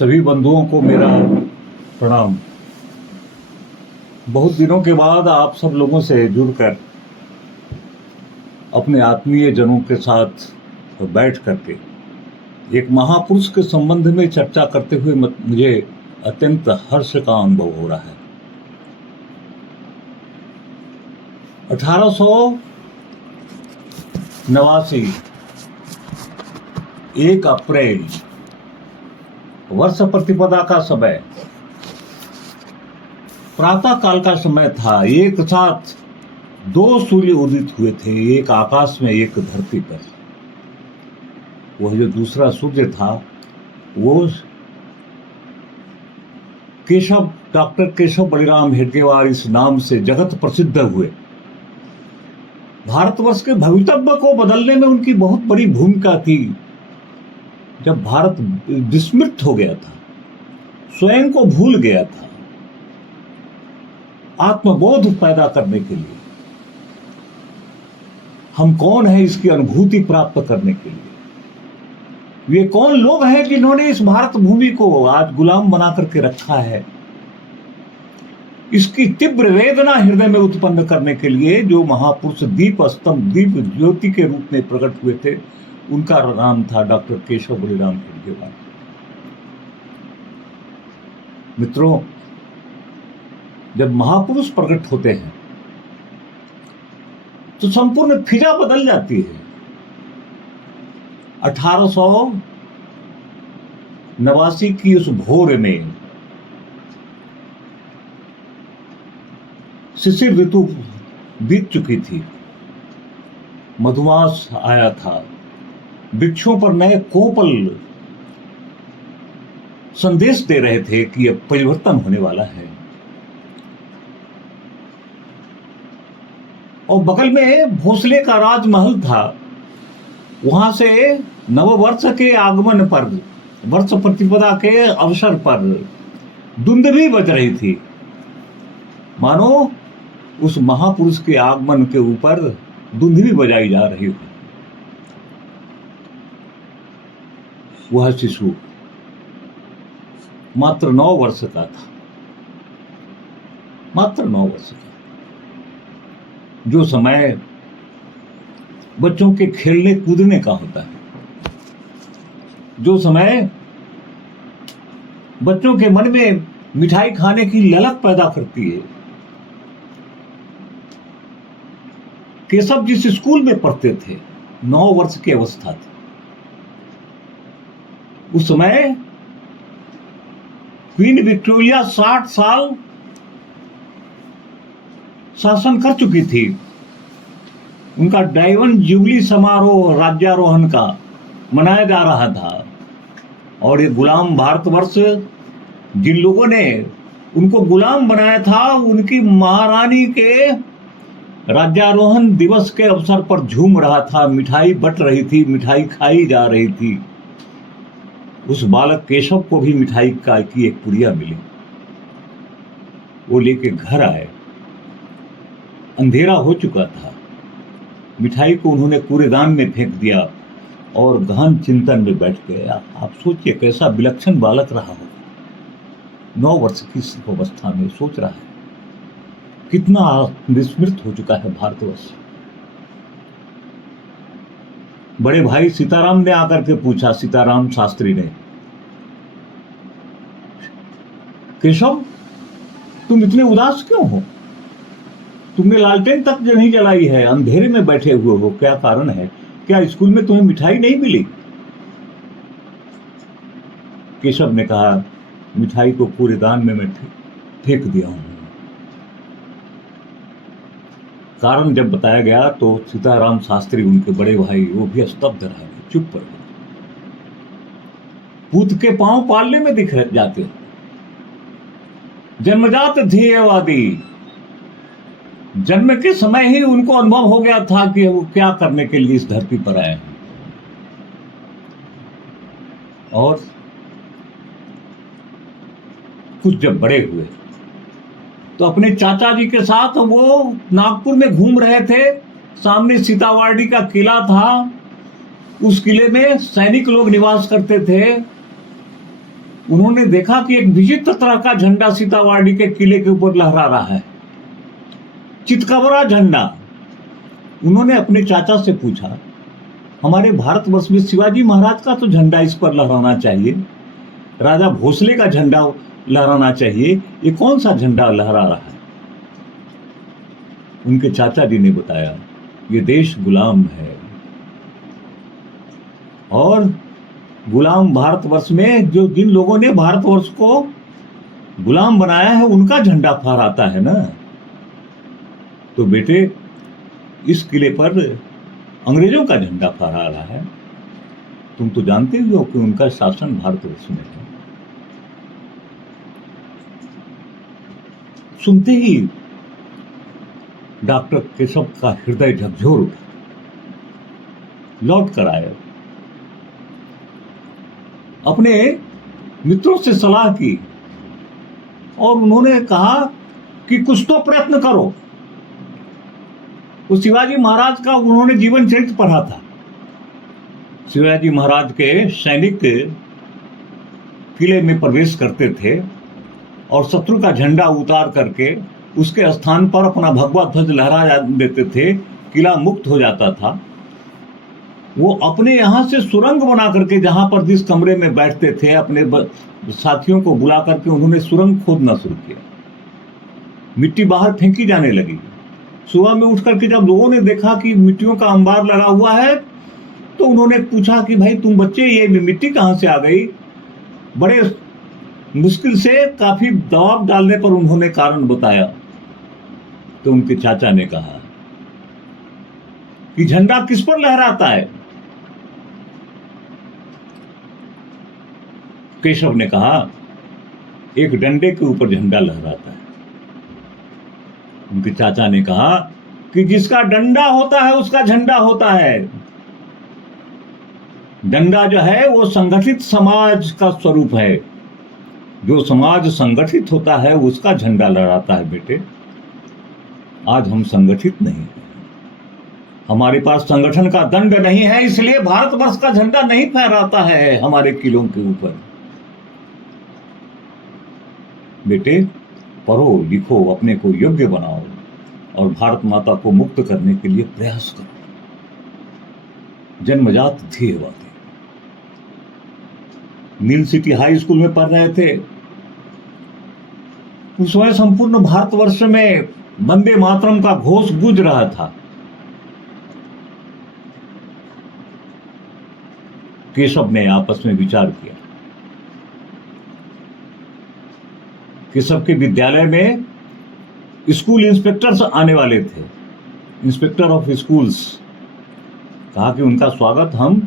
सभी बंधुओं को मेरा प्रणाम। बहुत दिनों के बाद आप सब लोगों से जुड़कर अपने आत्मीय जनों के साथ बैठ करके एक महापुरुष के संबंध में चर्चा करते हुए मुझे अत्यंत हर्ष का अनुभव हो रहा है। 1889 1 अप्रैल वर्ष प्रतिपदा का समय, प्रातः काल का समय था। एक साथ दो सूर्य उदित हुए थे, एक आकाश में एक धरती पर। वह जो दूसरा सूर्य था वो डॉक्टर केशव बलिराम हेडगेवार इस नाम से जगत प्रसिद्ध हुए। भारतवर्ष के भवितव्य को बदलने में उनकी बहुत बड़ी भूमिका थी। जब भारत विस्मृत हो गया था, स्वयं को भूल गया था, आत्मबोध पैदा करने के लिए, हम कौन है इसकी अनुभूति प्राप्त करने के लिए, वे कौन लोग हैं जिन्होंने इस भारत भूमि को आज गुलाम बना करके रखा है, इसकी तीव्र वेदना हृदय में उत्पन्न करने के लिए जो महापुरुष दीप स्तंभ, दीप ज्योति के रूप में प्रकट हुए थे, उनका नाम था डॉक्टर केशव बलिराम हेडगेवार। मित्रों, जब महापुरुष प्रकट होते हैं तो संपूर्ण फिजा बदल जाती है। 1889 की उस भोर में शिशिर ऋतु बीत चुकी थी, मधुमास आया था, वृक्षों पर नए कोपल संदेश दे रहे थे कि अब परिवर्तन होने वाला है। और बगल में भोसले का राजमहल था। वहां से नववर्ष के आगमन पर, वर्ष प्रतिपदा के अवसर पर दुंदुभी बज रही थी, मानो उस महापुरुष के आगमन के ऊपर दुंदुभी बजाई जा रही हो। वह शिशु मात्र 9 वर्ष का था, मात्र 9 वर्ष का, जो समय बच्चों के खेलने कूदने का होता है, जो समय बच्चों के मन में मिठाई खाने की ललक पैदा करती है। केशव जिस स्कूल में पढ़ते थे, 9 वर्ष की अवस्था थी। उस समय क्वीन विक्टोरिया 60 साल शासन कर चुकी थी। उनका डायमंड जुबली समारोह राज्यारोहण का मनाया जा रहा था, और ये गुलाम भारतवर्ष, जिन लोगों ने उनको गुलाम बनाया था, उनकी महारानी के राज्यारोहण दिवस के अवसर पर झूम रहा था, मिठाई बट रही थी, मिठाई खाई जा रही थी। उस बालक केशव को भी मिठाई की एक पुड़िया मिली। वो लेके घर आए, अंधेरा हो चुका था। मिठाई को उन्होंने कूड़ेदान में फेंक दिया और गहन चिंतन में बैठ गए। आप सोचिए कैसा विलक्षण बालक रहा हो, 9 वर्ष की अवस्था में। सोच रहा है कितना विस्मृत हो चुका है भारतवर्ष। बड़े भाई सीताराम ने आकर के पूछा, सीताराम शास्त्री ने, केशव तुम इतने उदास क्यों हो? तुमने लालटेन तक नहीं जलाई है, अंधेरे में बैठे हुए हो, क्या कारण है? क्या स्कूल में तुम्हें मिठाई नहीं मिली? केशव ने कहा, मिठाई को कूड़ेदान में मैं फेंक दिया हूं। कारण जब बताया गया तो सीताराम शास्त्री, उनके बड़े भाई, वो भी स्तब्ध रह गए, चुप पड़ गए। पूत के पांव पालने में दिख जाते, जन्मजात ध्येयवादी। जन्म के समय ही उनको अनुभव हो गया था कि वो क्या करने के लिए इस धरती पर आए हैं। और कुछ जब बड़े हुए तो अपने चाचा जी के साथ वो नागपुर में घूम रहे थे। सामने सीतावाड़ी का किला था, उस किले में सैनिक लोग निवास करते थे। उन्होंने देखा कि एक विचित्र तरह का झंडा सीतावाड़ी के किले के ऊपर लहरा रहा है, चितकबरा झंडा। उन्होंने अपने चाचा से पूछा, हमारे भारतवर्ष में शिवाजी महाराज का तो झंडा इस पर लहराना चाहिए, राजा भोसले का झंडा लहराना चाहिए, ये कौन सा झंडा लहरा रहा है? उनके चाचा जी ने बताया, ये देश गुलाम है और गुलाम भारतवर्ष में जो जिन लोगों ने भारतवर्ष को गुलाम बनाया है उनका झंडा फहराता है ना। तो बेटे, इस किले पर अंग्रेजों का झंडा फहरा रहा है। तुम तो जानते ही हो कि उनका शासन भारतवर्ष में है। सुनते ही डॉक्टर केशव का हृदय झकझोर उठा, लौट कर आए, अपने मित्रों से सलाह की और उन्होंने कहा कि कुछ तो प्रयत्न करो। उस शिवाजी महाराज का उन्होंने जीवन चरित्र पढ़ा था। शिवाजी महाराज के सैनिक किले में प्रवेश करते थे और शत्रु का झंडा उतार करके उसके स्थान पर अपना भगवा ध्वज लहरा देते थे, किला मुक्त हो जाता था। वो अपने यहाँ से सुरंग बना करके, जहां पर जिस कमरे में बैठते थे, अपने साथियों को बुला करके उन्होंने सुरंग खोदना शुरू किया। मिट्टी बाहर फेंकी जाने लगी। सुबह में उठ करके जब लोगों ने देखा कि मिट्टियों का अंबार लगा हुआ है, तो उन्होंने पूछा कि भाई तुम बच्चे, ये मिट्टी कहाँ से आ गई? बड़े मुश्किल से, काफी दबाव डालने पर उन्होंने कारण बताया। तो उनके चाचा ने कहा कि झंडा किस पर लहराता है? केशव ने कहा, एक डंडे के ऊपर झंडा लहराता है। उनके चाचा ने कहा कि जिसका डंडा होता है उसका झंडा होता है। डंडा जो है वो संगठित समाज का स्वरूप है। जो समाज संगठित होता है उसका झंडा लहराता है बेटे। आज हम संगठित नहीं हैं, हमारे पास संगठन का दंड नहीं है, इसलिए भारतवर्ष का झंडा नहीं फहराता है हमारे किलों के ऊपर। बेटे, पढ़ो लिखो, अपने को योग्य बनाओ और भारत माता को मुक्त करने के लिए प्रयास करो। जन्मजात थी ये बातें। नील सिटी हाई स्कूल में पढ़ रहे थे। उस समय संपूर्ण भारतवर्ष में वंदे मातरम का घोष गूंज रहा था। केशव ने आपस में विचार किया। केशव के विद्यालय में स्कूल इंस्पेक्टर्स आने वाले थे, इंस्पेक्टर ऑफ स्कूल्स। कहा कि उनका स्वागत हम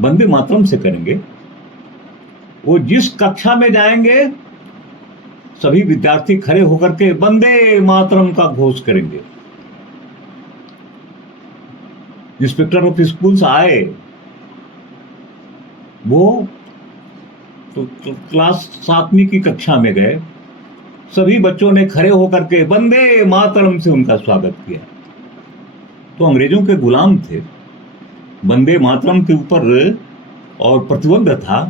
वंदे मातरम से करेंगे। वो जिस कक्षा में जाएंगे सभी विद्यार्थी खड़े होकर के वंदे मातरम का घोष करेंगे। इंस्पेक्टर ऑफ स्कूल्स आए। वो तो क्लास 7वीं की कक्षा में गए। सभी बच्चों ने खड़े होकर के वंदे मातरम से उनका स्वागत किया। तो अंग्रेजों के गुलाम थे, वंदे मातरम के ऊपर और प्रतिबंध था।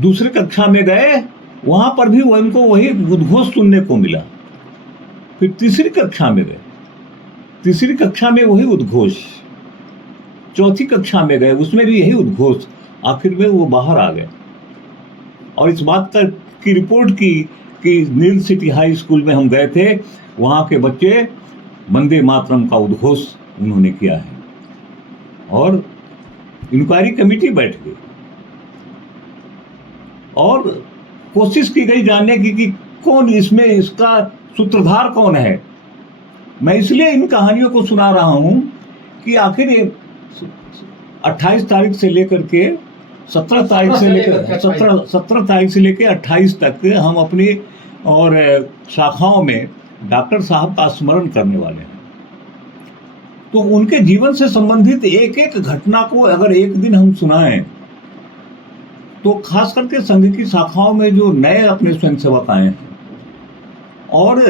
दूसरी कक्षा में गए, वहां पर भी उनको वही उद्घोष सुनने को मिला। फिर तीसरी कक्षा में गए, तीसरी कक्षा में वही उद्घोष। चौथी कक्षा में गए, उसमें भी यही उद्घोष। आखिर में वो बाहर आ गए और इस बात की रिपोर्ट की कि नील सिटी हाई स्कूल में हम गए थे, वहां के बच्चे वंदे मातरम का उद्घोष उन्होंने किया है। और इंक्वायरी कमेटी बैठ गई और कोशिश की गई जानने की कि कौन इसमें, इसका सूत्रधार कौन है। मैं इसलिए इन कहानियों को सुना रहा हूं कि आखिर 28 तारीख से लेकर के 17 तारीख से लेकर 17 तारीख से लेकर 28 तक हम अपनी और शाखाओं में डॉक्टर साहब का स्मरण करने वाले हैं। तो उनके जीवन से संबंधित एक एक घटना को अगर एक दिन हम सुनाएं, तो खास करके संघ की शाखाओं में जो नए अपने स्वयंसेवक आए हैं और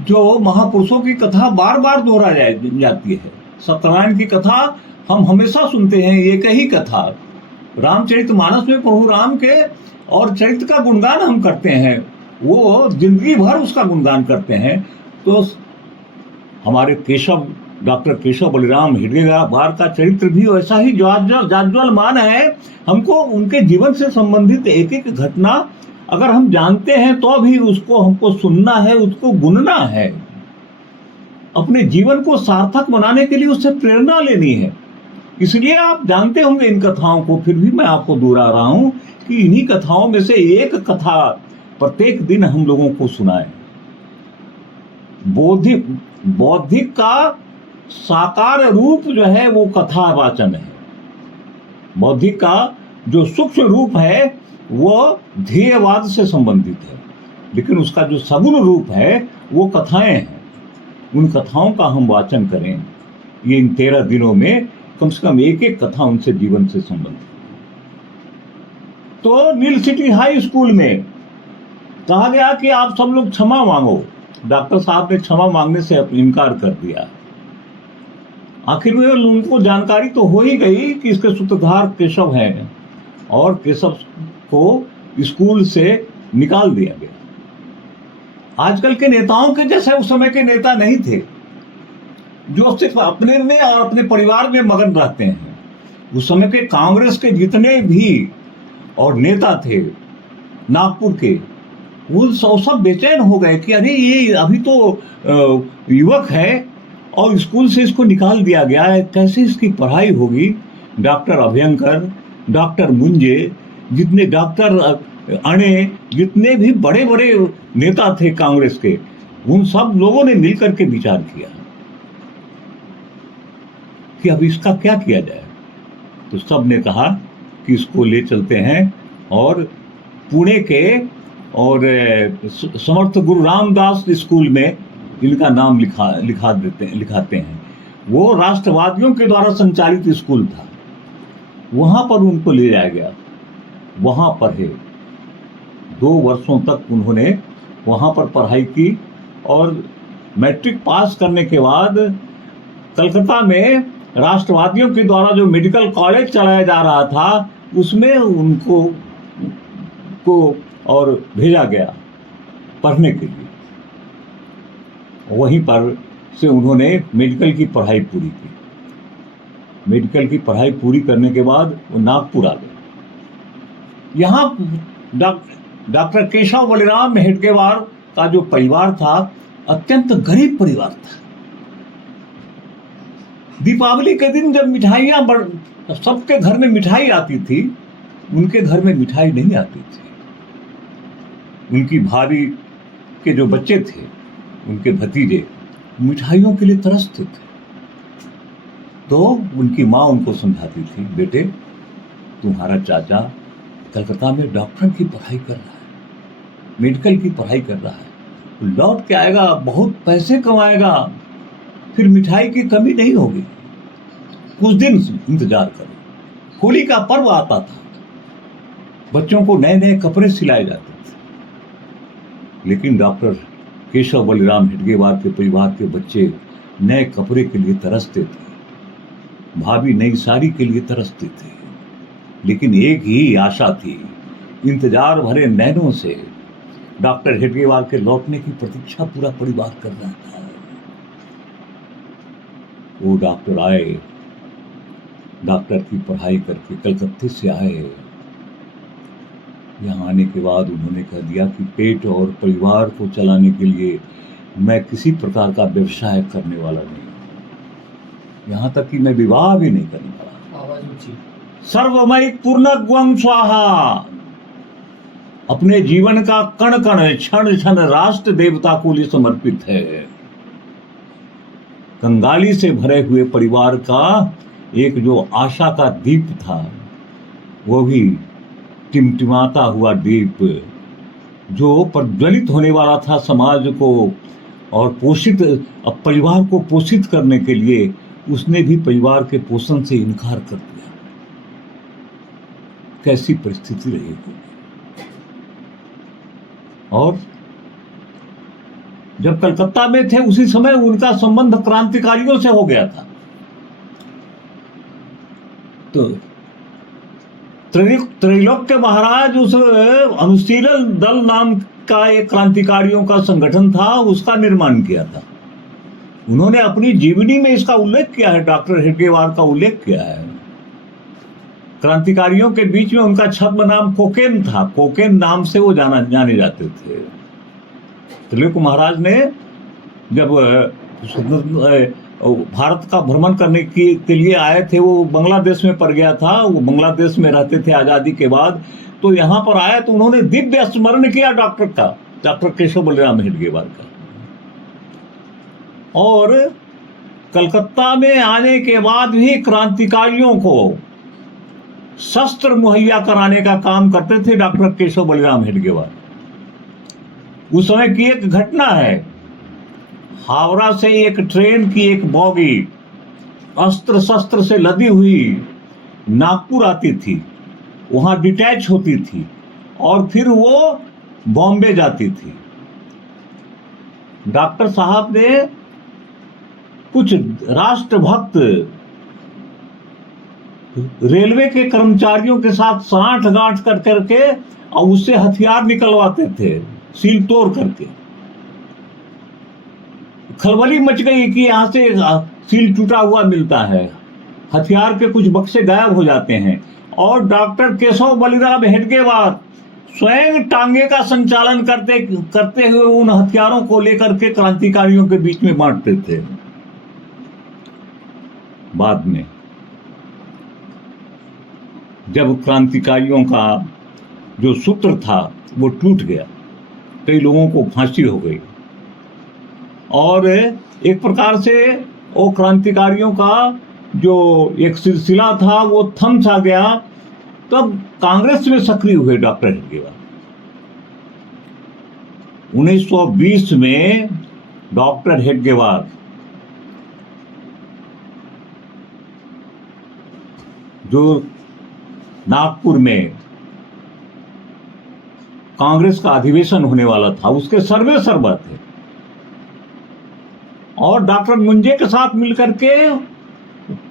जो महापुरुषों की कथा बार बार दोहरा जाती है। सत्यनारायण की कथा हम हमेशा सुनते हैं, एक ही कथा। रामचरितमानस में प्रभु राम के और चरित्र का गुणगान हम करते हैं, वो जिंदगी भर उसका गुणगान करते हैं। तो हमारे डॉक्टर केशव बलिराम हेडगेवार का चरित्र भी वैसा ही जाज्वल्यमान है। हमको उनके जीवन से संबंधित एक एक घटना अगर हम जानते हैं तो भी उसको हमको सुनना है, उसको गुनना है, अपने जीवन को सार्थक बनाने के लिए उससे प्रेरणा लेनी है। इसलिए आप जानते होंगे इन कथाओं को, फिर भी मैं आपको दोहरा रहा हूं कि इन्हीं कथाओं में से एक कथा प्रत्येक दिन हम लोगों को सुनाए। बौद्धिक का साकार रूप जो है वो कथा वाचन है। बौद्धिक का जो सूक्ष्म रूप है वो ध्येयवाद से संबंधित है, लेकिन उसका जो सगुण रूप है वो कथाएं हैं। उन कथाओं का हम वाचन करें। ये इन 13 दिनों में कम से कम एक एक कथा उनसे जीवन से संबंधित। तो नील सिटी हाई स्कूल में कहा गया कि आप सब लोग क्षमा मांगो। डॉक्टर साहब ने क्षमा मांगने से इनकार कर दिया। आखिर में उनको जानकारी तो हो ही गई कि इसके सूत्रधार केशव हैं, और केशव को स्कूल से निकाल दिया गया। आजकल के नेताओं के जैसे उस समय के नेता नहीं थे, जो सिर्फ अपने में और अपने परिवार में मगन रहते हैं। उस समय के कांग्रेस के जितने भी और नेता थे नागपुर के, वो सब बेचैन हो गए कि अरे ये अभी तो युवक है और स्कूल से इसको निकाल दिया गया है, कैसे इसकी पढ़ाई होगी। डॉक्टर अभयंकर, डॉक्टर मुंजे, जितने डॉक्टर अणे, जितने भी बड़े बड़े नेता थे कांग्रेस के, उन सब लोगों ने मिलकर के विचार किया कि अब इसका क्या किया जाए। तो सब ने कहा कि इसको ले चलते हैं और पुणे के और समर्थ गुरु रामदास स्कूल में इनका नाम लिखाते हैं। वो राष्ट्रवादियों के द्वारा संचालित स्कूल था, वहां पर उनको ले जाया गया। वहां पर है 2 वर्षों तक उन्होंने वहां पर पढ़ाई की, और मैट्रिक पास करने के बाद कलकत्ता में राष्ट्रवादियों के द्वारा जो मेडिकल कॉलेज चलाया जा रहा था उसमें उनको और भेजा गया पढ़ने के लिए। वहीं पर से उन्होंने मेडिकल की पढ़ाई पूरी की। मेडिकल की पढ़ाई पूरी करने के बाद वो नागपुर आ गए। यहाँ डॉक्टर केशव बलिराम हेडगेवार का जो परिवार था अत्यंत गरीब परिवार था। दीपावली के दिन जब मिठाइयाँ सबके घर में मिठाई आती थी, उनके घर में मिठाई नहीं आती थी। उनकी भाभी के जो बच्चे थे, उनके भतीजे, मिठाइयों के लिए तरसते थे। तो उनकी माँ उनको समझाती थी, बेटे तुम्हारा चाचा कलकत्ता में डॉक्टर की पढ़ाई कर रहा है, मेडिकल की पढ़ाई कर रहा है, लौट के आएगा, बहुत पैसे कमाएगा, फिर मिठाई की कमी नहीं होगी, कुछ दिन इंतजार करो। होली का पर्व आता था, बच्चों को नए नए कपड़े सिलाए जाते थे, लेकिन डॉक्टर केशव बलिराम हेडगेवार के परिवार के बच्चे नए कपड़े के लिए तरसते थे, भाभी नई साड़ी के लिए तरसते थे, लेकिन एक ही आशा थी, इंतजार भरे नैनों से डॉक्टर हेडगेवार के लौटने की प्रतीक्षा पूरा परिवार कर रहा था। वो डॉक्टर आए, डॉक्टर की पढ़ाई करके कलकत्ते से आए। यहाँ आने के बाद उन्होंने कह दिया कि पेट और परिवार को चलाने के लिए मैं किसी प्रकार का व्यवसाय करने वाला नहीं, यहाँ तक कि मैं विवाह भी नहीं करने वाला। सर्वमय पूर्णत्वं स्वाहा। अपने जीवन का कण कण, क्षण क्षण राष्ट्र देवता को लिए समर्पित है। कंगाली से भरे हुए परिवार का एक जो आशा का दीप था, वो भी टिमटिमाता हुआ दीप, जो प्रज्वलित होने वाला था समाज को और परिवार को पोषित करने के लिए, उसने भी परिवार के पोषण से इनकार कर दिया। कैसी परिस्थिति रहेगी। और जब कलकत्ता में थे उसी समय उनका संबंध क्रांतिकारियों से हो गया था। तो त्रैलोक्य महाराज उस अनुशीलन दल नाम का एक क्रांतिकारियों का संगठन था, उसका निर्माण किया था। उन्होंने अपनी जीवनी में इसका उल्लेख किया है, डॉक्टर हेडगेवार का उल्लेख किया है। क्रांतिकारियों के बीच में उनका छद्म नाम कोकेन था, कोकेन नाम से वो जाने जाते थे। त्रैलोक्य महाराज ने जब भारत का भ्रमण करने के लिए आए थे, वो बांग्लादेश में पड़ गया था, वो बांग्लादेश में रहते थे आज़ादी के बाद, तो यहाँ पर आए तो उन्होंने दिव्य स्मरण किया डॉक्टर केशव बलिराम हेडगेवार का। और कलकत्ता में आने के बाद भी क्रांतिकारियों को शस्त्र मुहैया कराने का काम करते थे डॉक्टर केशव बलिराम हेडगेवार। उस समय की एक घटना है, हावड़ा से एक ट्रेन की एक बॉगी अस्त्र शस्त्र से लदी हुई नागपुर आती थी, वहां डिटैच होती थी और फिर वो बॉम्बे जाती थी। डॉक्टर साहब ने कुछ राष्ट्रभक्त रेलवे के कर्मचारियों के साथ साठ-गांठ कर करके और उससे हथियार निकलवाते थे, सील तोड़ करके। खलबली मच गई कि यहां से सील टूटा हुआ मिलता है, हथियार के कुछ बक्से गायब हो जाते हैं, और डॉक्टर केशव बलिराम हेडगेवार स्वयं टांगे का संचालन करते हुए उन हथियारों को लेकर के क्रांतिकारियों के बीच में बांटते थे। बाद में जब क्रांतिकारियों का जो सूत्र था वो टूट गया, कई लोगों को फांसी हो गई और एक प्रकार से वो क्रांतिकारियों का जो एक सिलसिला था वो थम सा गया। तब कांग्रेस में सक्रिय हुए डॉक्टर हेडगेवार। 1920 में डॉक्टर हेडगेवार जो नागपुर में कांग्रेस का अधिवेशन होने वाला था, उसके सर्वे सर्वा थे और डॉक्टर मुंजे के साथ मिलकर के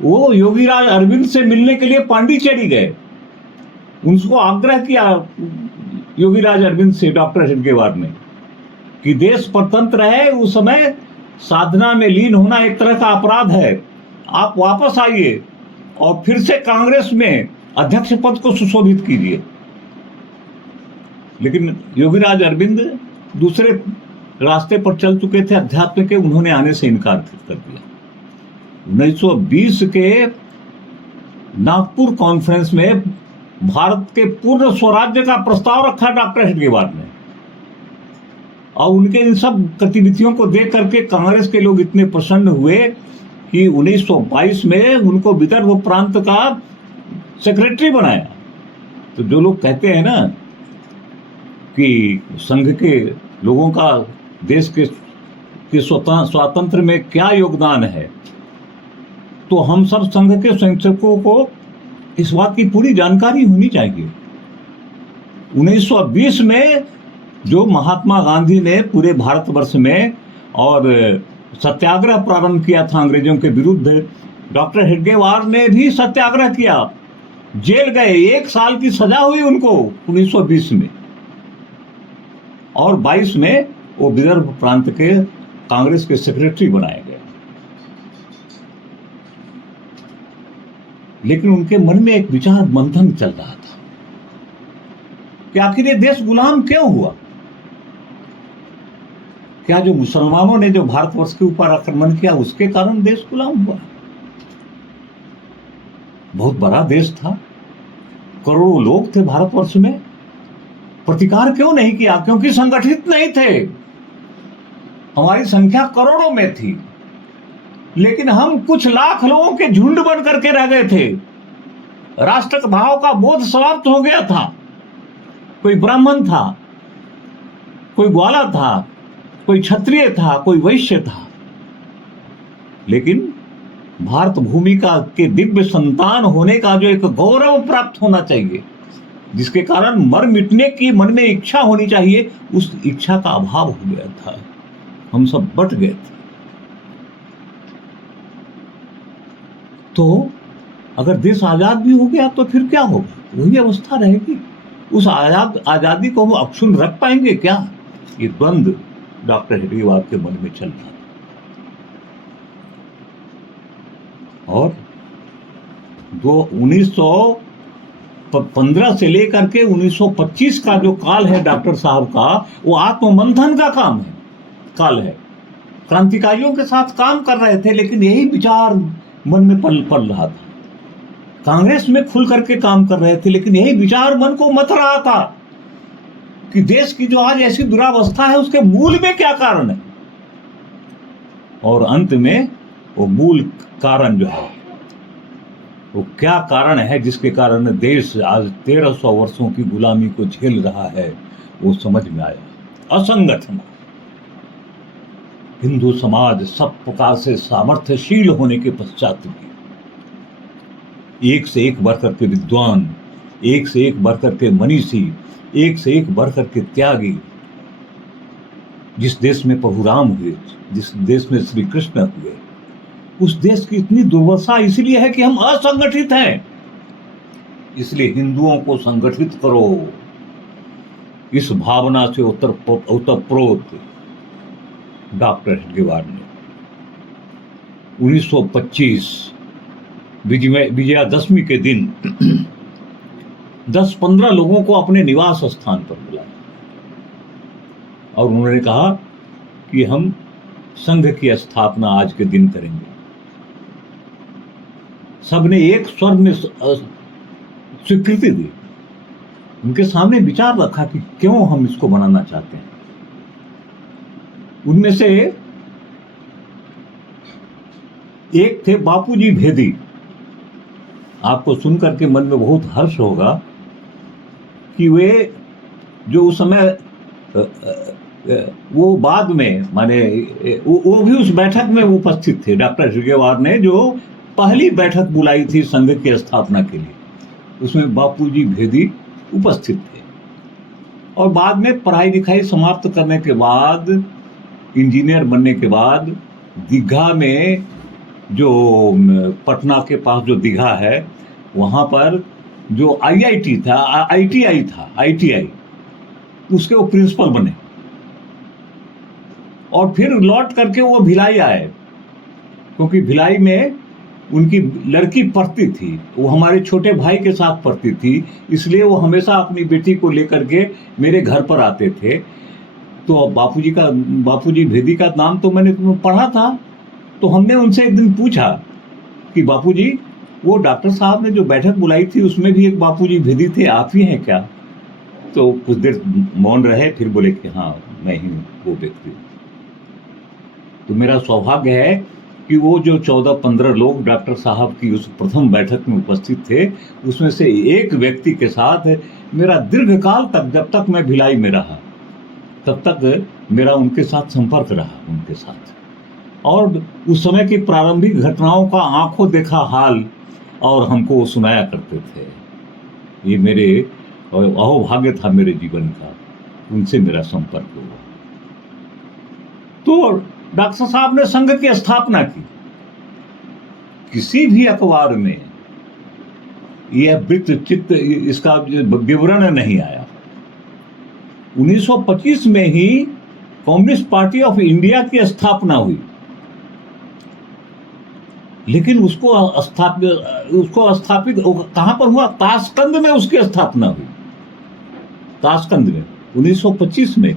वो योगीराज अरविंद से मिलने के लिए पांडिचेरी गए। उनको आग्रह किया योगीराज अरविंद से डॉक्टर हेडगेवार ने कि देश स्वतंत्र है, उस समय साधना में लीन होना एक तरह का अपराध है, आप वापस आइए और फिर से कांग्रेस में अध्यक्ष पद को सुशोभित कीजिए। लेकिन योगीराज अरविंद दूसरे रास्ते पर चल चुके थे अध्यात्म के, उन्होंने आने से इनकार कर दिया। 1920 के नागपुर कॉन्फ्रेंस में भारत के पूर्ण स्वराज्य का प्रस्ताव रखा डॉक्टर हेडगेवार ने, और उनके इन सब गतिविधियों को देख करके कांग्रेस के लोग इतने प्रसन्न हुए कि 1922 में उनको विदर्भ प्रांत का सेक्रेटरी बनाया। तो जो लोग कहते हैं ना कि संघ के लोगों का देश के स्वातंत्र में क्या योगदान है, तो हम सब संघ के संयोजकों को इस बात की पूरी जानकारी होनी चाहिए। 1920 में जो महात्मा गांधी ने पूरे भारतवर्ष में और सत्याग्रह प्रारंभ किया था अंग्रेजों के विरुद्ध, डॉक्टर हेडगेवार ने भी सत्याग्रह किया, जेल गए, 1 साल की सजा हुई उनको 1920 में, और 22 में वो विदर्भ प्रांत के कांग्रेस के सेक्रेटरी बनाए गए। लेकिन उनके मन में एक विचार मंथन चल रहा था कि आखिर ये देश गुलाम क्यों हुआ? क्या जो मुसलमानों ने जो भारतवर्ष के ऊपर आक्रमण किया उसके कारण देश गुलाम हुआ? बहुत बड़ा देश था, करोड़ों लोग थे भारतवर्ष में, प्रतिकार क्यों नहीं किया? क्योंकि संगठित नहीं थे। हमारी संख्या करोड़ों में थी, लेकिन हम कुछ लाख लोगों के झुंड बन करके रह गए थे। राष्ट्र भाव का बोध समाप्त हो गया था। कोई ब्राह्मण था, कोई ग्वाला था, कोई क्षत्रिय था, कोई वैश्य था, लेकिन भारत भूमि का के दिव्य संतान होने का जो एक गौरव प्राप्त होना चाहिए, जिसके कारण मर मिटने की मन में इच्छा होनी चाहिए, उस इच्छा का अभाव हो गया था। हम सब बट गए थे। तो अगर देश आजाद भी हो गया तो फिर क्या होगा? वही अवस्था रहेगी। उस आजादी को हम अक्षुण्ण रख पाएंगे क्या? ये द्वंद्व डॉक्टर हेडगेवार के मन में चल रहा था। और 1915 से लेकर के 1925 का जो काल है डॉक्टर साहब का, वो आत्ममंथन का काल है। क्रांतिकारियों के साथ काम कर रहे थे, लेकिन यही विचार मन में पल रहा था। कांग्रेस में खुल करके काम कर रहे थे, लेकिन यही विचार मन को मथ रहा था कि देश की जो आज ऐसी दुरावस्था है, उसके मूल में क्या कारण है। और अंत में वो मूल कारण जो है, वो क्या कारण है जिसके कारण देश आज 1300 वर्षों की गुलामी को झेल रहा है, वो समझ में आया। असंगठन। हिंदू समाज सब प्रकार से सामर्थ्यशील होने के पश्चात भी एक से एक बढ़कर के विद्वान, एक से एक बढ़कर के मनीषी, एक से एक बढ़कर के त्यागी, जिस देश में प्रभु राम हुए, जिस देश में श्री कृष्ण हुए, उस देश की इतनी दुर्दशा इसलिए है कि हम असंगठित हैं। इसलिए हिंदुओं को संगठित करो, इस भावना से ओतप्रोत डॉक्टर हेडगेवार ने 1925 विजयादशमी के दिन 10-15 लोगों को अपने निवास स्थान पर बुलाया और उन्होंने कहा कि हम संघ की स्थापना आज के दिन करेंगे। सबने एक स्वर में स्वीकृति दी। उनके सामने विचार रखा कि क्यों हम इसको बनाना चाहते हैं। उनमें से एक थे बापूजी भेदी। आपको सुनकर के मन में बहुत हर्ष होगा कि वे जो उस समय वो बाद में माने वो भी उस बैठक में उपस्थित थे। डॉक्टर हेडगेवार ने जो पहली बैठक बुलाई थी संघ की स्थापना के लिए, उसमें बापूजी भेदी उपस्थित थे। और बाद में पढ़ाई लिखाई समाप्त करने के बाद, इंजीनियर बनने के बाद, दीघा में जो पटना के पास जो दीघा है, वहाँ पर जो IIT था, ITI था, ITI, उसके वो प्रिंसिपल बने। और फिर लौट करके वो भिलाई आए, क्योंकि भिलाई में उनकी लड़की पढ़ती थी, वो हमारे छोटे भाई के साथ पढ़ती थी, इसलिए वो हमेशा अपनी बेटी को लेकर के मेरे घर पर आते थे। तो बापूजी भेदी का नाम तो मैंने पढ़ा था। तो हमने उनसे एक दिन पूछा कि बापूजी, वो डॉक्टर साहब ने जो बैठक बुलाई थी उसमें भी एक बापूजी भेदी थे, आप ही हैं क्या? तो कुछ देर मौन रहे, फिर बोले कि हाँ, मैं ही वो व्यक्ति हूँ। तो मेरा सौभाग्य है कि वो जो 14-15 लोग डॉक्टर साहब की उस प्रथम बैठक में उपस्थित थे, उसमें से एक व्यक्ति के साथ मेरा दीर्घकाल तक, जब तक मैं भिलाई में रहा, तब तक मेरा उनके साथ संपर्क रहा उनके साथ। और उस समय की प्रारंभिक घटनाओं का आंखों देखा हाल और हमको सुनाया करते थे। ये मेरे अहोभाग्य था मेरे जीवन का, उनसे मेरा संपर्क हुआ। तो डॉक्टर साहब ने संघ की स्थापना की। किसी भी अखबार में यह वृत्त चित्त इसका विवरण नहीं आया। 1925 में ही कम्युनिस्ट पार्टी ऑफ इंडिया की स्थापना हुई, लेकिन उसको स्थापित कहां पर हुआ? ताशकंद में उसकी स्थापना हुई, ताशकंद में 1925 में ही।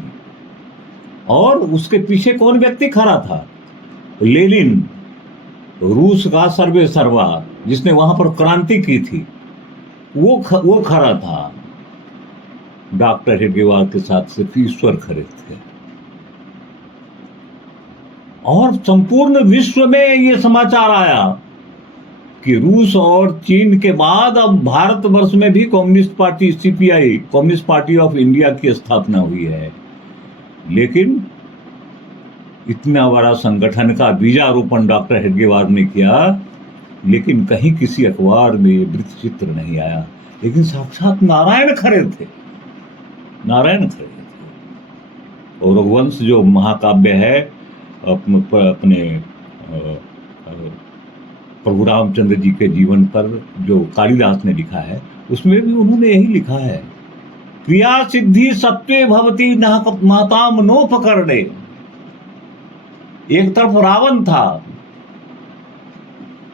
और उसके पीछे कौन व्यक्ति खड़ा था? लेनिन, रूस का सर्वे सर्वा, जिसने वहां पर क्रांति की थी, वो खड़ा था। डॉक्टर हेडगेवार के साथ सिर्फ ईश्वर खड़े थे। और संपूर्ण विश्व में ये समाचार आया कि रूस और चीन के बाद अब भारतवर्ष में भी communist party CPI, communist party of India की स्थापना हुई है। लेकिन इतना बड़ा संगठन का बीजारोपण डॉक्टर हेडगेवार ने किया, लेकिन कहीं किसी अखबार में ये वृत्त चित्र नहीं आया। लेकिन साक्षात नारायण खड़े थे, नारायण खड़े थे। और रघुवंश जो महाकाव्य है अपने प्रभु रामचंद्र जी के जीवन पर जो कालिदास ने लिखा है, उसमें भी उन्होंने यही लिखा है, क्रिया सिद्धि सत्वे भवती महताम नोपकरणे। एक तरफ रावण था,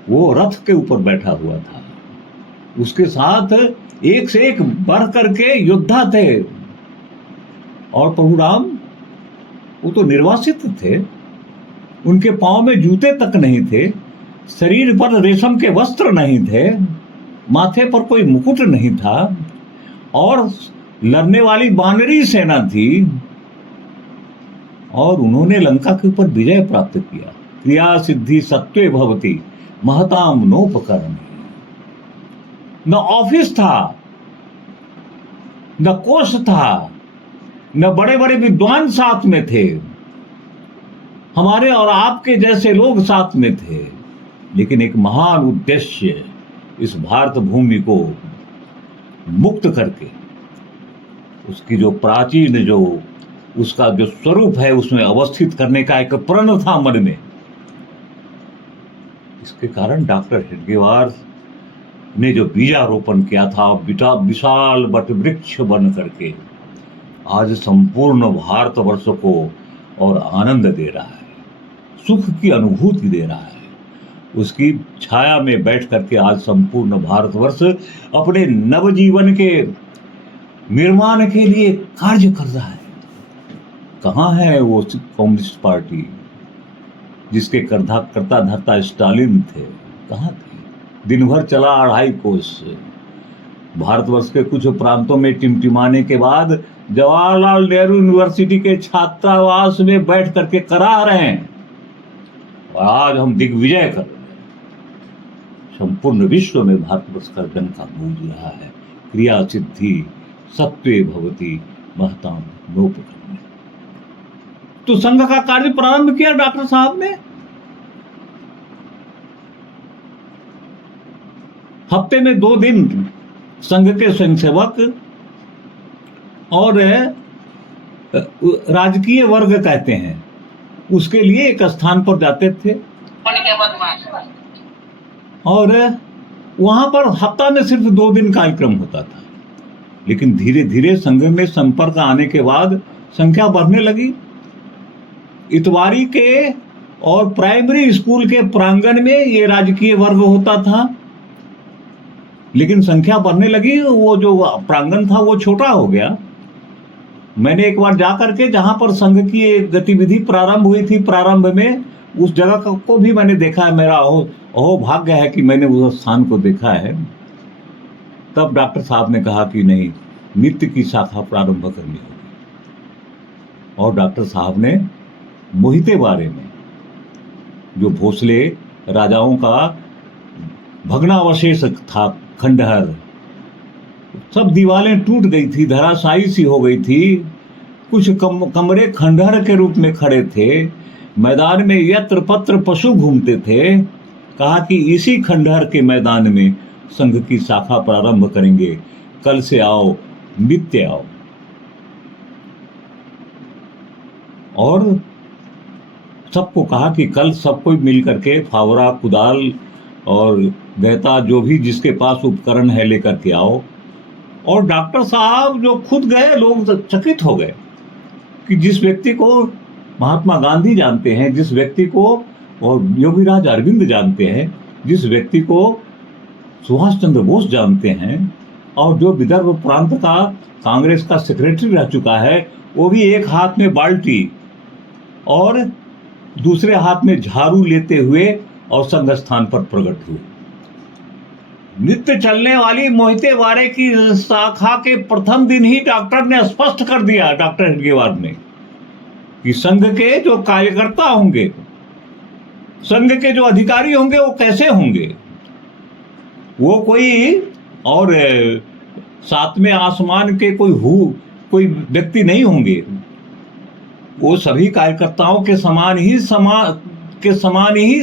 वो रथ के ऊपर बैठा हुआ था, उसके साथ एक से एक बढ़ करके योद्धा थे, और प्रभु राम वो तो निर्वासित थे, उनके पांव में जूते तक नहीं थे, शरीर पर रेशम के वस्त्र नहीं थे, माथे पर कोई मुकुट नहीं था, और लड़ने वाली वानरी सेना थी, और उन्होंने लंका के ऊपर विजय प्राप्त किया। क्रिया सिद्धि सत्वे भवती महताम नोपकरणे। न ऑफिस था, न कोष था, न बड़े बड़े विद्वान साथ में थे, हमारे और आपके जैसे लोग साथ में थे, लेकिन एक महान उद्देश्य, इस भारत भूमि को मुक्त करके उसकी जो प्राचीन जो उसका जो स्वरूप है उसमें अवस्थित करने का एक प्रण था मन में। इसके कारण डॉक्टर हेडगेवार ने जो बीजारोपण किया था, विशाल वट वृक्ष बन करके आज संपूर्ण भारतवर्ष को और आनंद दे रहा है, सुख की अनुभूति दे रहा है। उसकी छाया में बैठ करके आज संपूर्ण भारतवर्ष अपने नवजीवन के निर्माण के लिए कार्य कर रहा है। कहाँ है वो कम्युनिस्ट पार्टी जिसके करता धरता स्टालिन थे? कहाँ थे? दिन भर चला 2.5 कोस। भारतवर्ष के कुछ प्रांतों में टिमटिमाने के बाद जवाहरलाल नेहरू यूनिवर्सिटी के छात्रावास में बैठ करके करा रहे हैं, और आज हम दिग्विजय कर रहे हैं। संपूर्ण विश्व में भारतवर्ष का डंका गूंज रहा है, क्रिया सिद्धि सत्वे भवती महताम नोपकरणे। तो संघ का कार्य प्रारंभ किया डॉक्टर साहब ने। हफ्ते में 2 दिन संघ के स्वयंसेवक और राजकीय वर्ग कहते हैं उसके लिए एक स्थान पर जाते थे, और वहां पर हफ्ता में सिर्फ 2 दिन कार्यक्रम होता था। लेकिन धीरे धीरे संघ में संपर्क आने के बाद संख्या बढ़ने लगी। इतवारी के और प्राइमरी स्कूल के प्रांगण में ये राजकीय वर्ग होता था, लेकिन संख्या बढ़ने लगी। वो जो प्रांगण था वो छोटा हो गया। मैंने एक बार जाकर के जहां पर संघ की एक गतिविधि प्रारंभ हुई थी, प्रारंभ में उस जगह को भी मैंने देखा है। मेरा अहो भाग्य है कि मैंने उस स्थान को देखा है। तब डॉक्टर साहब ने कहा कि नहीं, नृत्य की शाखा प्रारंभ करनी होगी। और डॉक्टर साहब ने मोहिते बारे में, जो भोसले राजाओं का भग्नावशेष था, खंडहर, सब दीवारें टूट गई थी, धराशायी सी हो गई थी, कुछ कमरे खंडहर के रूप में खड़े थे, मैदान में यत्र पत्र पशु घूमते थे। कहा कि इसी खंडहर के मैदान में संघ की शाखा प्रारंभ करेंगे, कल से आओ, नित्य आओ। और सबको कहा कि कल सब कोई मिल करके फावड़ा, कुदाल और गैता, जो भी जिसके पास उपकरण है, लेकर के आओ। और डॉक्टर साहब जो खुद गए, लोग चकित हो गए कि जिस व्यक्ति को महात्मा गांधी जानते हैं, जिस व्यक्ति को और योगीराज अरविंद जानते हैं, जिस व्यक्ति को सुभाष चंद्र बोस जानते हैं, और जो विदर्भ प्रांत का कांग्रेस का सेक्रेटरी रह चुका है, वो भी एक हाथ में बाल्टी और दूसरे हाथ में झाड़ू लेते हुए और संघ स्थान पर प्रकट हुए। नित्य चलने वाली मोहिते बारे की शाखा के प्रथम दिन ही डॉक्टर ने स्पष्ट कर दिया, डॉक्टर हेडगेवार ने, कि संघ के जो कार्यकर्ता होंगे, संघ के जो अधिकारी होंगे, वो कैसे होंगे। वो कोई और सातवें आसमान के कोई व्यक्ति नहीं होंगे। वो सभी कार्यकर्ताओं के समान ही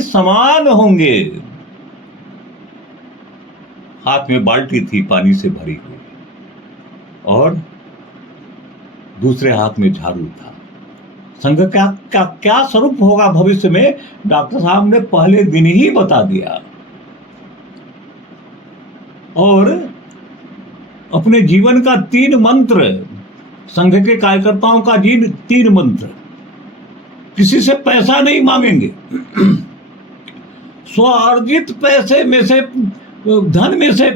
समान होंगे। हाथ में बाल्टी थी पानी से भरी हुई, और दूसरे हाथ में झाड़ू था। संघ क्या स्वरूप होगा भविष्य में, डॉक्टर साहब ने पहले दिन ही बता दिया। और अपने जीवन का 3 मंत्र, संघ के कार्यकर्ताओं का 3 मंत्र, किसी से पैसा नहीं मांगेंगे। स्वार्जित पैसे में से, धन में से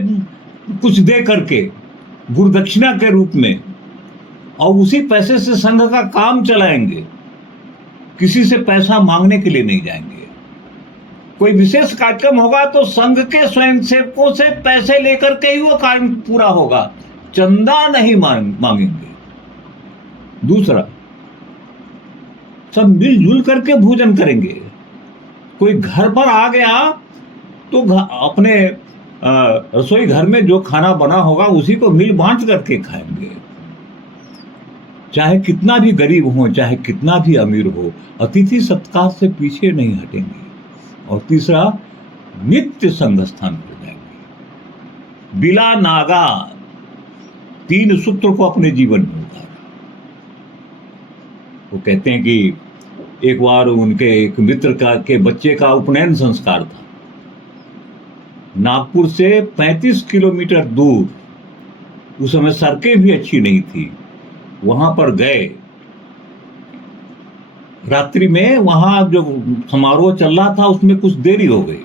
कुछ दे करके गुरुदक्षिणा के रूप में, और उसी पैसे से संघ का काम चलाएंगे। किसी से पैसा मांगने के लिए नहीं जाएंगे। कोई विशेष कार्यक्रम होगा तो संघ के स्वयंसेवकों से पैसे लेकर के ही वो कार्य पूरा होगा, चंदा नहीं मांगेंगे। दूसरा, सब मिलजुल करके भोजन करेंगे। कोई घर पर आ गया तो अपने रसोई घर में जो खाना बना होगा उसी को मिल बांट करके खाएंगे। चाहे कितना भी गरीब हो, चाहे कितना भी अमीर हो, अतिथि सत्कार से पीछे नहीं हटेंगे। और तीसरा, नित्य संघ स्थान पर जाएंगे। बिला नागा 3 सूत्र को अपने जीवन में उतारा। वो कहते हैं कि एक बार उनके एक मित्र के बच्चे का उपनयन संस्कार था। नागपुर से 35 किलोमीटर दूर, उस समय सड़कें भी अच्छी नहीं थी, वहां पर गए। रात्रि में वहां जो समारोह चल रहा था उसमें कुछ देरी हो गई।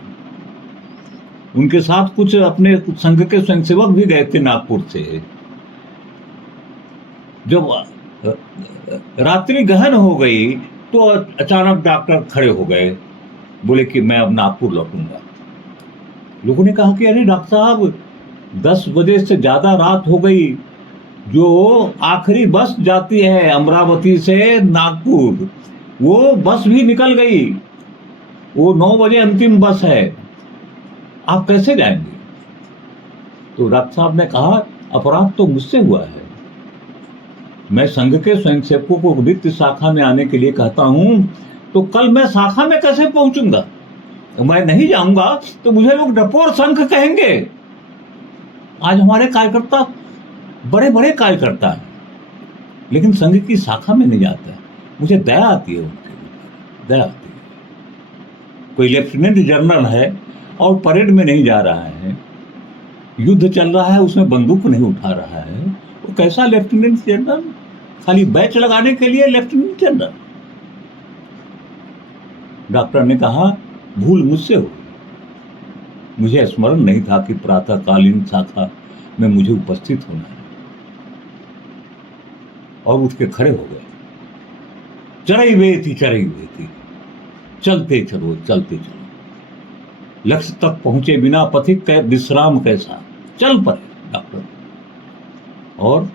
उनके साथ कुछ अपने संघ के स्वयंसेवक भी गए थे नागपुर से। जब रात्रि गहन हो गई तो अचानक डॉक्टर खड़े हो गए, बोले कि मैं अब नागपुर लौटूंगा। लोगों ने कहा कि अरे डॉक्टर साहब, 10 बजे से ज्यादा रात हो गई, जो आखिरी बस जाती है अमरावती से नागपुर, वो बस भी निकल गई, वो 9 बजे अंतिम बस है, आप कैसे जाएंगे? तो डॉक्टर साहब ने कहा, अपराध तो मुझसे हुआ है। मैं संघ के स्वयंसेवकों को वित्त शाखा में आने के लिए कहता हूं, तो कल मैं शाखा में कैसे पहुंचूंगा? मैं नहीं जाऊंगा तो मुझे लोग डपोर संघ कहेंगे। आज हमारे कार्यकर्ता बड़े बड़े कार्यकर्ता हैं, लेकिन संघ की शाखा में नहीं जाता है। मुझे दया आती है उनके ऊपर, दया आती है। कोई लेफ्टिनेंट जनरल है और परेड में नहीं जा रहा है, युद्ध चल रहा है, उसमें बंदूक नहीं उठा रहा है, वो कैसा लेफ्टिनेंट जनरल? खाली बैच लगाने के लिए लेफ्टिनेंट जनरल। डॉक्टर ने कहा, भूल मुझसे हो, मुझे स्मरण नहीं था कि प्रातःकालीन शाखा में मुझे उपस्थित होना है। और उठ के खड़े हो गए। चढ़ी हुई थी, चलते चलो, लक्ष्य तक पहुंचे बिना पथिक का विश्राम कैसा, चल पड़े डॉक्टर। और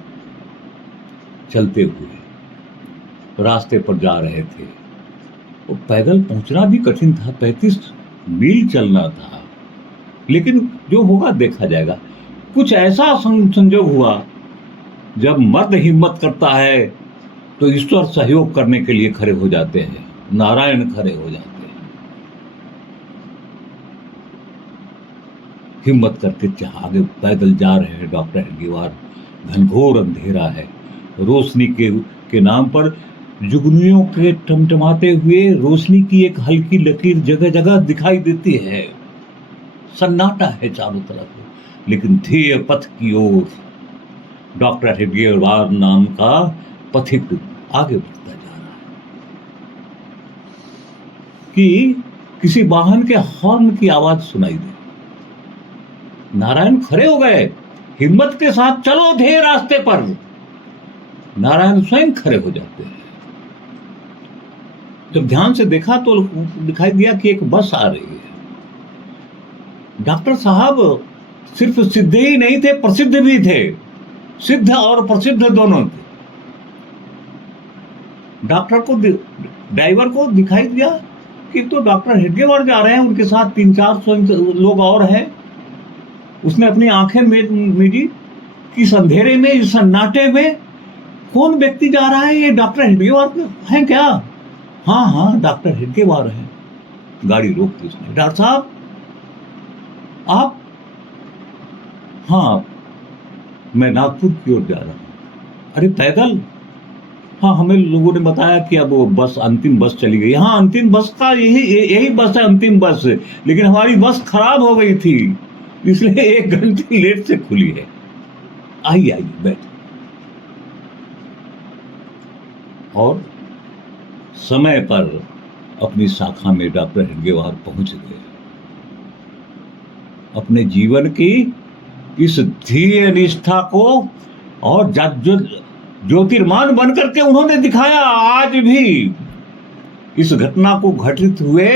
चलते हुए रास्ते पर जा रहे थे। वो पैदल पहुंचना भी कठिन था, 35 मील चलना था, लेकिन जो होगा देखा जाएगा। कुछ ऐसा संजोग हुआ, जब मर्द हिम्मत करता है तो ईश्वर सहयोग करने के लिए खड़े हो जाते हैं, नारायण खड़े हो जाते हैं। हिम्मत करके आगे पैदल जा रहे हैं डॉक्टर हेडगेवार। घनघोर अंधेरा है, रोशनी के नाम पर जुगनुओं के टमटमाते हुए रोशनी की एक हल्की लकीर जगह जगह दिखाई देती है। सन्नाटा है चारों तरफ, लेकिन ध्येय पथ की ओर डॉक्टर हेडगेवार नाम का पथिक आगे बढ़ता जा रहा है कि किसी वाहन के हॉर्न की आवाज सुनाई दे। नारायण खड़े हो गए, हिम्मत के साथ चलो ध्येय रास्ते पर। नारायण स्वयं खड़े हो जाते हैं। जब ध्यान से देखा तो दिखाई दिया कि एक बस आ रही है। डॉक्टर साहब सिर्फ सिद्ध ही नहीं थे, प्रसिद्ध भी थे। सिद्ध और प्रसिद्ध दोनों थे। डॉक्टर को, ड्राइवर को दिखाई दिया कि तो डॉक्टर हेडगेवार जा रहे हैं, उनके साथ 3-4 लोग और हैं। उसने अपनी आंखें मीची कि इस अंधेरे में, इस सन्नाटे में कौन व्यक्ति जा रहा है? ये डॉक्टर हेडगेवार हैं क्या? हाँ, डॉक्टर हेडगेवार हैं। गाड़ी रोक दी उसने। डॉक्टर साहब आप? हाँ, मैं नागपुर की ओर जा रहा हूँ। अरे पैदल? हाँ, हमें लोगों ने बताया कि अब वो बस, अंतिम बस चली गई। हाँ, अंतिम बस का यही बस है, अंतिम बस, लेकिन हमारी बस खराब हो गई थी, इसलिए 1 घंटे लेट से खुली है। आइए आइए बैठ। और समय पर अपनी शाखा में डॉक्टर हेडगेवार पहुंच गए। अपने जीवन की इस ध्येय निष्ठा को और ज्योतिर्मान बनकर के उन्होंने दिखाया। आज भी इस घटना को घटित हुए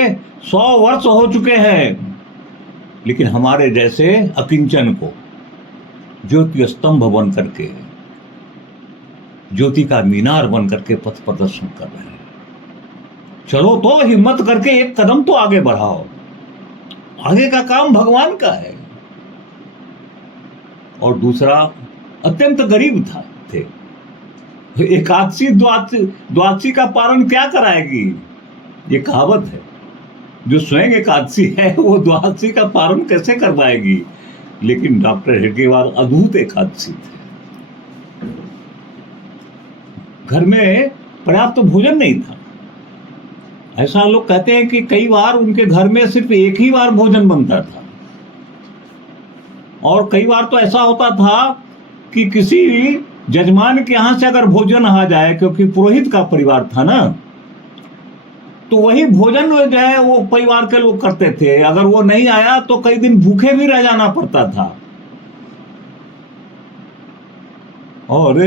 100 वर्ष हो चुके हैं, लेकिन हमारे जैसे अकिंचन को ज्योति स्तंभ बन करके, ज्योति का मीनार बन करके पथ प्रदर्शन कर रहे हैं। चलो तो हिम्मत करके एक कदम तो आगे बढ़ाओ, आगे का काम भगवान का है। और दूसरा, अत्यंत गरीब थे। एकादशी द्वादशी का पारण क्या कराएगी? ये कहावत है। जो स्वयं एकादशी है वो द्वादशी का पारण कैसे करवाएगी? लेकिन डॉक्टर हेडगेवार अद्भुत एकादशी थे। घर में पर्याप्त भोजन नहीं था। ऐसा लोग कहते हैं कि कई बार उनके घर में सिर्फ एक ही बार भोजन बनता था, और कई बार तो ऐसा होता था कि किसी जजमान के यहां से अगर भोजन आ जाए, क्योंकि पुरोहित का परिवार था ना, तो वही भोजन जो है वो परिवार के लोग करते थे। अगर वो नहीं आया तो कई दिन भूखे भी रह जाना पड़ता था। और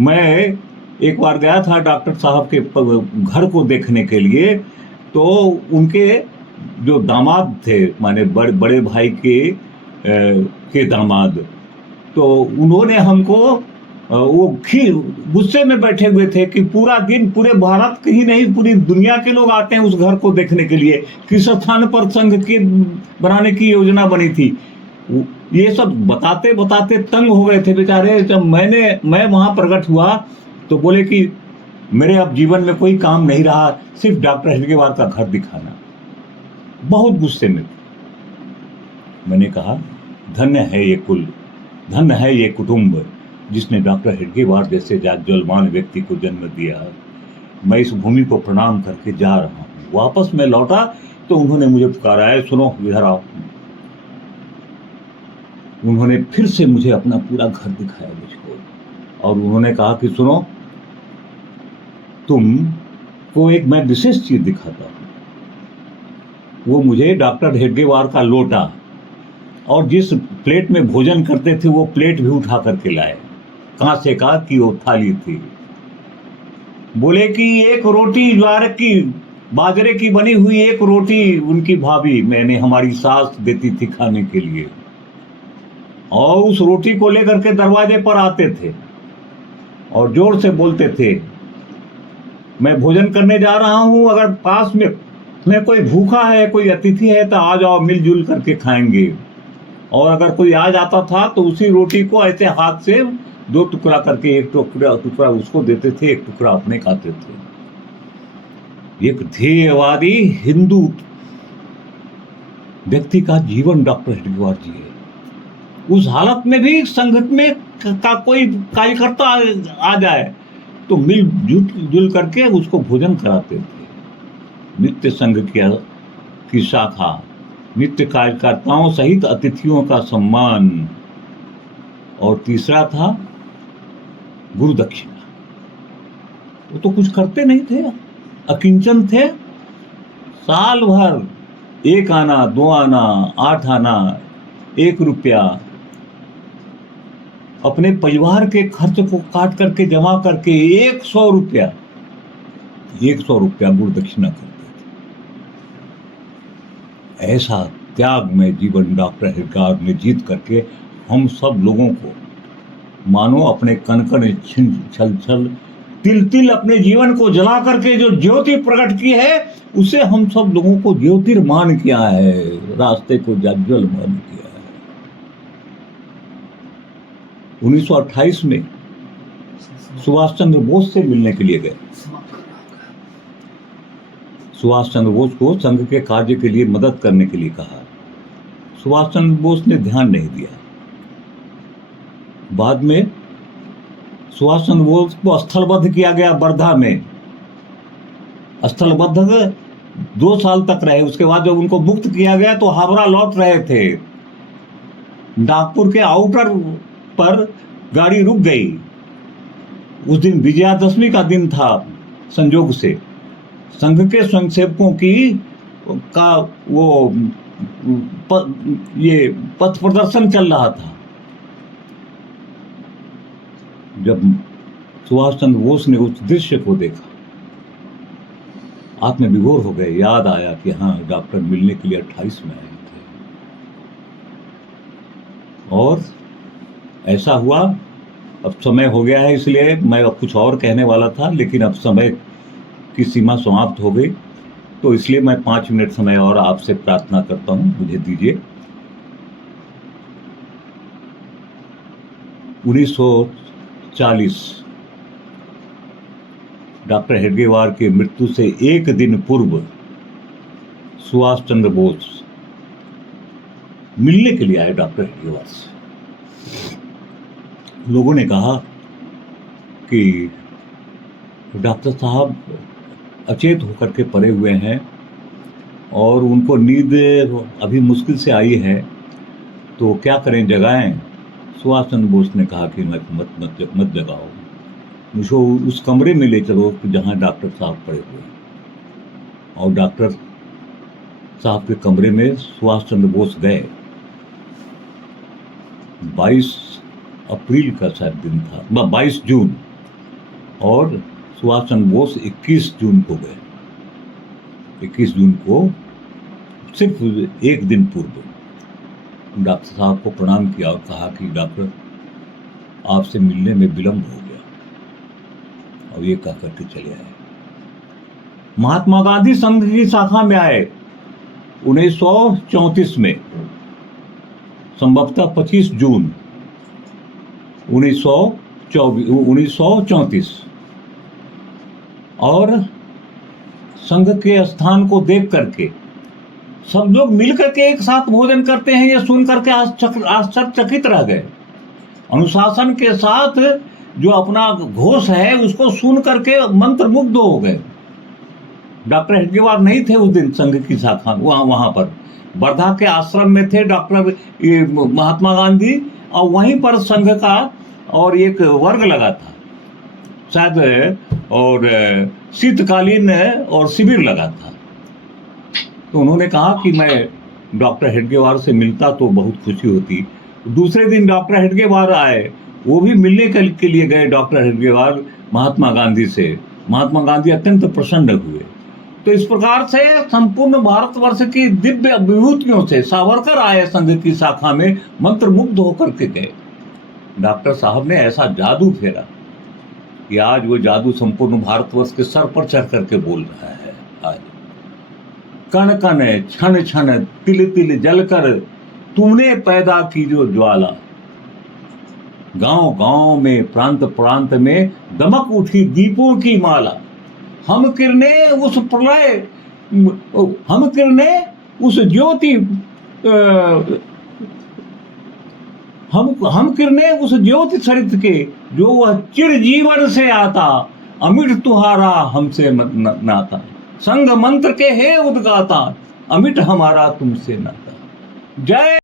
मैं एक बार गया था डॉक्टर साहब के घर को देखने के लिए, तो उनके जो दामाद थे, माने बड़े भाई के दामाद, तो उन्होंने हमको वो गुस्से में बैठे हुए थे कि पूरा दिन, पूरे भारत के ही नहीं पूरी दुनिया के लोग आते हैं उस घर को देखने के लिए, किस स्थान पर संघ के बनाने की योजना बनी थी। ये सब बताते बताते तंग हो गए थे बेचारे। जब मैं वहां प्रकट हुआ तो बोले कि मेरे अब जीवन में कोई काम नहीं रहा, सिर्फ डॉक्टर हेडगेवार का घर दिखाना। बहुत गुस्से में। मैंने कहा, धन्य है ये कुल, धन्य है ये कुटुंब जिसने डॉक्टर हेडगेवार जैसे जाज्वल्यमान व्यक्ति को जन्म दिया। मैं इस भूमि को प्रणाम करके जा रहा हूँ। वापस मैं लौटा तो उन्होंने मुझे पुकारा है, सुनो इधर आओ। उन्होंने फिर से मुझे अपना पूरा घर दिखाया मुझको, और उन्होंने कहा कि सुनो, तुमको एक मैं विशेष चीज दिखाता हूं। वो मुझे डॉक्टर हेडगेवार का लोटा और जिस प्लेट में भोजन करते थे वो प्लेट भी उठा करके लाए, कांसे का की वो थाली थी। बोले कि एक रोटी ज्वार की, बाजरे की बनी हुई एक रोटी उनकी भाभी मैंने हमारी सास देती थी खाने के लिए, और उस रोटी को लेकर के दरवाजे पर आते थे और जोर से बोलते थे, मैं भोजन करने जा रहा हूं, अगर पास में कोई भूखा है, कोई अतिथि है तो आ जाओ, मिलजुल करके खाएंगे। और अगर कोई आ जाता था तो उसी रोटी को ऐसे हाथ से 2 टुकड़ा करके, एक टुकड़ा उसको देते थे, एक टुकड़ा अपने खाते थे। एक ध्येयवादी हिंदू व्यक्ति का जीवन डॉक्टर हेडगेवार जी है। उस हालत में भी संघ में का कोई कार्यकर्ता आ जाए तो मिलजुल करके उसको भोजन कराते थे। नित्य संघ की शाखा, नित्य कार्यकर्ताओं सहित अतिथियों का सम्मान। और तीसरा था गुरु दक्षिणा। वो तो कुछ करते नहीं थे, अकिंचन थे। साल भर 1 आना, 2 आना, 8 आना, 1 रुपया अपने परिवार के खर्च को काट करके जमा करके 100 रुपया गुरु दक्षिणा करते थे। ऐसा त्यागमय जीवन डॉक्टर हेडगेवार ने जीत करके हम सब लोगों को मानो अपने कण कण छल छल तिल तिल अपने जीवन को जला करके जो ज्योति प्रकट की है, उसे हम सब लोगों को ज्योतिर्मान किया है, रास्ते को जाज्वल्यमान किया है। 1928 में सुभाष चंद्र बोस से मिलने के लिए गए। सुभाष चंद्र बोस को संघ के कार्य के लिए मदद करने के लिए कहा। सुभाष चंद्र बोस ने ध्यान नहीं दिया। बाद में सुभाष चंद्र बोस को स्थलबद्ध किया गया वर्धा में। स्थलबद्ध 2 साल तक रहे। उसके बाद जब उनको मुक्त किया गया तो हावड़ा लौट रहे थे। नागपुर के आउटर पर गाड़ी रुक गई। उस दिन विजयादशमी का दिन था। संयोग से संघ के स्वयंसेवकों का ये पथ प्रदर्शन चल रहा था। जब सुभाष चंद्र बोस ने उस दृश्य को देखा, आत्म विभोर हो गए। याद आया कि हाँ, डॉक्टर मिलने के लिए 28 में आए थे। और ऐसा हुआ। अब समय हो गया है, इसलिए मैं अब कुछ और कहने वाला था, लेकिन अब समय की सीमा समाप्त हो गई, तो इसलिए मैं 5 मिनट समय और आपसे प्रार्थना करता हूं, मुझे दीजिए। 1940 डॉक्टर हेडगेवार की मृत्यु से एक दिन पूर्व सुभाष चंद्र बोस मिलने के लिए आए डॉक्टर हेडगेवार से। लोगों ने कहा कि डॉक्टर साहब अचेत होकर के पड़े हुए हैं और उनको नींद अभी मुश्किल से आई है, तो क्या करें, जगाएं? सुभाष चंद्र बोस ने कहा कि मत जगाओ, मुझको उस कमरे में ले चलो जहां डॉक्टर साहब पड़े हुए हैं। और डॉक्टर साहब के कमरे में सुभाष चंद्र बोस गए। 22 अप्रैल का शायद दिन था, 22 जून, और सुभाष चंद्र बोस 21 जून को गए। 21 जून को, सिर्फ एक दिन पूर्व, डॉक्टर साहब को प्रणाम किया और कहा कि डॉक्टर, आपसे मिलने में विलंब हो गया, और ये कह करके चले आए। महात्मा गांधी संघ की शाखा में आए 1934 में, संभवतः 25 जून 1934, और संघ के स्थान को देख करके सब लोग मिलकर के एक साथ भोजन करते हैं, ये सुन करके आश्चर्यचकित रह गए। अनुशासन के साथ जो अपना घोष है उसको सुन करके मंत्रमुग्ध हो गए। डॉक्टर हेडगेवार नहीं थे उस दिन संघ की शाखा, वहां पर वर्धा के आश्रम में थे डॉक्टर महात्मा गांधी, और वहीं पर संघ का और एक वर्ग लगा था शायद, और शीतकालीन और शिविर लगा था। तो उन्होंने कहा कि मैं डॉक्टर हेडगेवार से मिलता तो बहुत खुशी होती। दूसरे दिन डॉक्टर हेडगेवार आए, वो भी मिलने के लिए गए डॉक्टर हेडगेवार महात्मा गांधी से। महात्मा गांधी अत्यंत प्रसन्न हुए। तो इस प्रकार से संपूर्ण भारतवर्ष की दिव्य विभूतियों से सावरकर आए संघ की शाखा में, मंत्रमुग्ध होकर के गए। डॉक्टर साहब ने ऐसा जादू फेरा कि आज वो जादू संपूर्ण भारतवर्ष के सर पर चढ़ करके बोल रहा है। आज कण कण क्षण क्षण तिल तिल जलकर तुमने पैदा की जो ज्वाला, गांव गांव में प्रांत प्रांत में दमक उठी दीपों की माला। हम किरणें उस प्रलय, हम किरणें उस ज्योति, हम किरणें उस ज्योति सरित के, जो वह चिर जीवन से आता, अमिट तुम्हारा हमसे नाता। संग मंत्र के हे उद्गाता, अमिट हमारा तुमसे नाता। जय